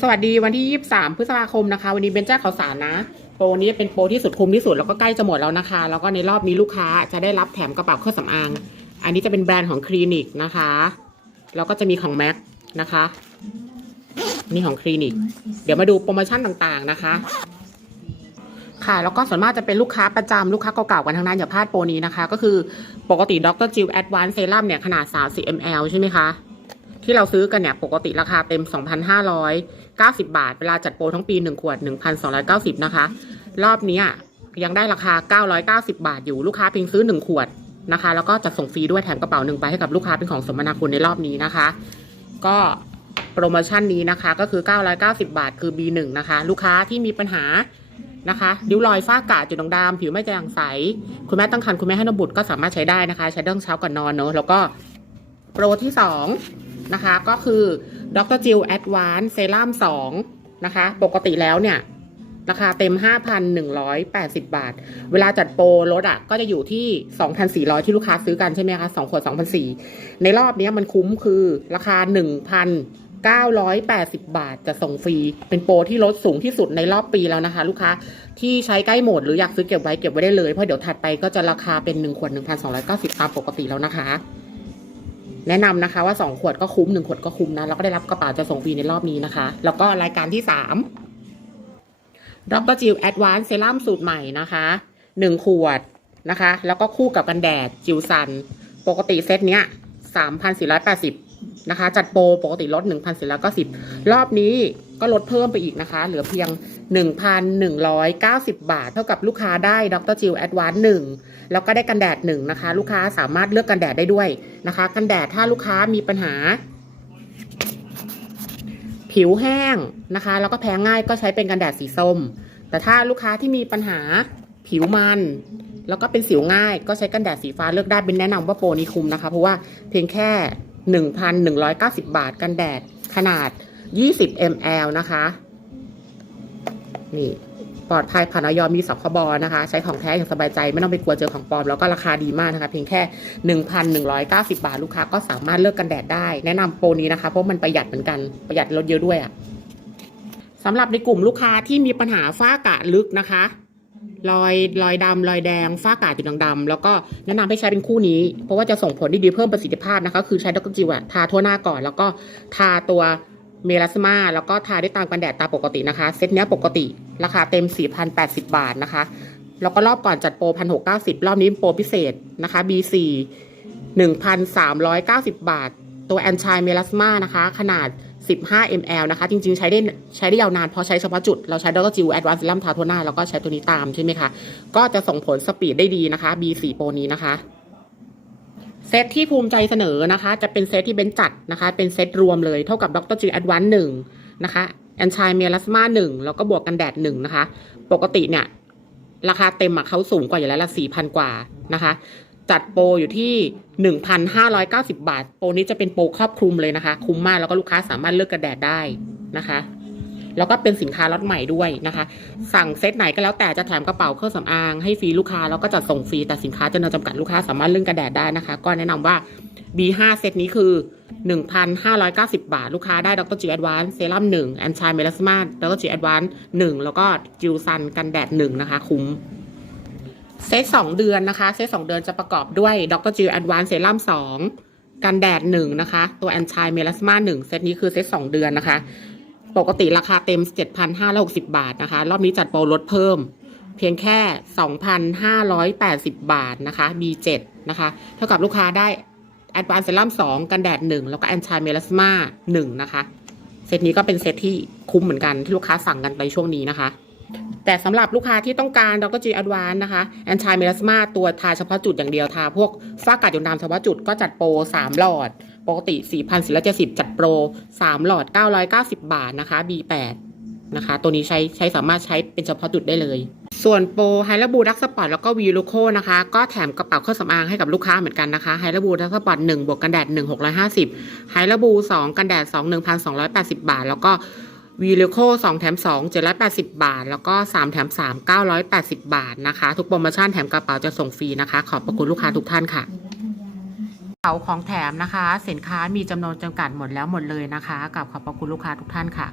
สวัสดีวันที่ 23 พฤษภาคมนะคะ วันนี้เบนจ้าข่าวสารนะ โปรนี้เป็นโปรที่สุดคุ้มที่สุดแล้วก็ใกล้จะหมดแล้วนะคะ แล้วก็ในรอบนี้ลูกค้าจะได้รับแถมกระเป๋าเครื่องสำอาง อันนี้จะเป็นแบรนด์ของคลินิกนะคะ แล้วก็จะมีของแม็กนะคะ นี่ของคลินิก เดี๋ยวมาดูโปรโมชั่นต่างๆนะคะ ค่ะ แล้วก็ส่วนมากจะเป็นลูกค้าประจำลูกค้าเก่าๆกันทั้งนั้นอย่าพลาดโปรนี้นะคะ ก็คือปกติดรจิลแอดวานซ์เซรั่มเนี่ยขนาด 30 ml ใช่ไหมคะ ที่เราซื้อกันเนี่ยปกติราคาเต็ม 2,590 บาท เวลาจัดโปรทั้งปี 1 ขวด 1,290 นะคะ รอบนี้ยยังได้ราคา 990 บาทอยู่ลูกค้าเพียงซื้อ 1 ขวดนะคะ แล้วก็จัดส่งฟรีด้วยแถมกระเป๋าหนึ่งใบให้กับลูกค้าเป็นของสมนาคุณในรอบนี้นะคะ ก็โปรโมชั่นนี้นะคะก็คือ 990 บาท คือ B1 นะคะ ลูกค้าที่มีปัญหานะคะริ้วรอยฝ้ากระจุดด่างดำผิวไม่แจ่างใส คุณแม่ตั้งครรภ์คุณแม่ให้นมบุตรก็สามารถใช้ได้นะคะ ใช้เรื่องเช้าก่อนนอนเนอะแล้วก็โปรที่ 2 นะคะ ก็คือดรจิลแอดวานเซรั่ม2นะคะ ปกติแล้วเนี่ย ราคาเต็ม 5,180 บาท เวลาจัดโปรลดอะก็จะอยู่ที่ 2,400 ที่ลูกค้าซื้อกันใช่ไหมคะ2ขวด2,400 ในรอบนี้มันคุ้มคือราคา1,980 บาทจะส่งฟรี เป็นโปรที่ลดสูงที่สุดในรอบปีแล้วนะคะ ลูกค้าที่ใช้ใกล้หมดหรืออยากซื้อเก็บไว้เก็บไว้ได้เลย เพราะเดี๋ยวถัดไปก็จะราคาเป็น 1 ขวด 1,290 ตามปกติแล้วนะคะ แนะนำนะคะว่า 2 ขวดก็คุ้ม 1 ขวดก็คุ้มนะแล้วก็ได้รับกระเป๋าจะส่งฟรีในรอบนี้นะคะ แล้วก็รายการที่3ดรจิวแอดวานซ์เซรั่มสูตรใหม่นะคะ 1 ขวดนะคะ แล้วก็คู่กับกันแดดจิวซัน ปกติเซตเนี้ย3,480 นะคะ จัดโปรปกติลด 1,490 รอบนี้ก็ลดเพิ่มไปอีกนะคะ เหลือเพียง 1,190 บาท เท่ากับลูกค้าได้ดรจิลแอดวานซ์1แล้วก็ได้กันแดด1นะคะ ลูกค้าสามารถเลือกกันแดดได้ด้วยนะคะ กันแดดถ้าลูกค้ามีปัญหา ผิวแห้งนะคะ แล้วก็แพ้ง่ายก็ใช้เป็นกันแดดสีส้ม แต่ถ้าลูกค้าที่มีปัญหาผิวมัน แล้วก็เป็นสิวง่าย ก็ใช้กันแดดสีฟ้าเลือกได้เป็นแนะนำว่าโปรนี้คุ้มนะคะ เพราะว่าเพียงแค่ 1,190 บาทกันแดดขนาด 20 ml นะคะ นี่ปลอดภัยผ่านออยมีสคบนะคะ ใช้ของแท้อย่างสบายใจไม่ต้องไปกลัวเจอของปลอม แล้วก็ราคาดีมากนะคะ เพียงแค่ 1,190 บาทลูกค้าก็สามารถเลือกกันแดดได้ แนะนำโปรนี้นะคะ เพราะมันประหยัดเหมือนกันประหยัดลดเยอะด้วยอะ่ะสำหรับในกลุ่มลูกค้าที่มีปัญหาฝ้ากระลึกนะคะ รอยรอยดำรอยแดงฝ้ากระจุดด่างดำแล้วก็แนะนำให้ใช้เป็นคู่นี้ เพราะว่าจะส่งผลที่ดีเพิ่มประสิทธิภาพนะคะ คือใช้ดรจิวอะทาทั่วหน้าก่อน แล้วก็ทาตัวเมลาสมาแล้วก็ทาด้วยตามกันแดดตามปกตินะคะ เซตเนี้ยปกติราคาเต็ม 4,080 บาทนะคะ แล้วก็รอบก่อนจัดโปร 1,690 รอบนี้โปรพิเศษนะคะ B4 1,390 บาท ตัวแอนชายเมลาสมานะคะ ขนาด 15 ml นะคะ จริง ๆ ใช้ได้ใช้ได้ยาวนานเพราะใช้เฉพาะจุด เราใช้ดรจิวแอดวานซ์ลัมทาทั่วหน้าแล้วก็ใช้ตัวนี้ตามใช่ไหมคะ ก็จะส่งผลสปีดได้ดีนะคะ B4 โปรนี้นะคะ เซตที่ภูมิใจเสนอนะคะ จะเป็นเซตที่เบนจัดนะคะ เป็นเซตรวมเลยเท่ากับดรจิวแอดวานซ์หนึ่งนะคะแอนชายเมลาสมาหนึ่งแล้วก็บวกกันแดดหนึ่งนะคะ ปกติเนี่ยราคาเต็มอะเขาสูงกว่าอยู่แล้วละสี่พันกว่านะคะ จัดโปรอยู่ที่หนึ่งพันห้าร้อยเก้าสิบาท โปรนี้จะเป็นโปรครอบคลุมเลยนะคะ คุ้มมากแล้วก็ลูกค้าสามารถเลือกกันแดดได้นะคะ แล้วก็เป็นสินค้าล็อตใหม่ด้วยนะคะ สั่งเซตไหนก็แล้วแต่จะแถมกระเป๋าเครื่องสำอางให้ฟรีลูกค้าแล้วก็จัดส่งฟรีแต่สินค้าจำนวนจำกัดลูกค้าสามารถเลือกกันแดดได้นะคะ ก็แนะนำว่า B5 เซตนี้คือ 1,590 บาท ลูกค้าได้ดรจิวแอดวานเซรั่ม1แอนชายเมลาสมาดรจิวแอดวาน1แล้วก็จิวซันกันแดด1นะคะ คุ้ม เซต2เดือนนะคะ เซต2เดือนจะประกอบด้วยดรจิวแอดวานซ์เซรั่ม2กันแดด1นะคะ ตัวแอนชายเมลาสมา1เซตนี้คือเซต2เดือนนะคะ ปกติราคาเต็ม 7,560 บาทนะคะ รอบนี้จัดโปรลดเพิ่ม เพียงแค่ 2,580 บาทนะคะ B7 นะคะ เท่ากับลูกค้าได้ Advanced Serum 2กันแดด1แล้วก็ Anti Melasma 1นะคะ เซตนี้ก็เป็นเซตที่คุ้มเหมือนกันที่ลูกค้าสั่งกันไปช่วงนี้นะคะ แต่สำหรับลูกค้าที่ต้องการดรจีอ d วานนะคะ Anti Melasma ตัวทาเฉพาะจุดอย่างเดียวทา พวกฝ้ากระจุดด่างเฉพาะจุดก็จัดโปร 3 หลอด ปกติ 4,470 จัดโปร 3 หลอด 990 บาทนะคะ B8 นะคะ ตัวนี้ใช้ใช้สามารถใช้เป็นเฉพาะจุดได้เลย ส่วนโปรไฮลบูดักสปอร์ตแล้วก็วีลูโคนะคะ ก็แถมกระเป๋าเครื่องสำอางให้กับลูกค้าเหมือนกันนะคะไฮลบูดักสปอร์ต1บวกกันแดด 1 650ไฮลบู2กันแดด 2 1,280 บาท แล้วก็ วีลิโค2แถม2 780บาท แล้วก็3แถม3 980บาทนะคะ ทุกโปรโมชั่นแถมกระเป๋าจะส่งฟรีนะคะ ขอบพระคุณลูกค้าทุกท่านค่ะกระเป๋าของแถมนะคะ สินค้ามีจำนวนจำกัดหมดแล้วหมดเลยนะคะกับขอบพระคุณลูกค้าทุกท่านค่ะ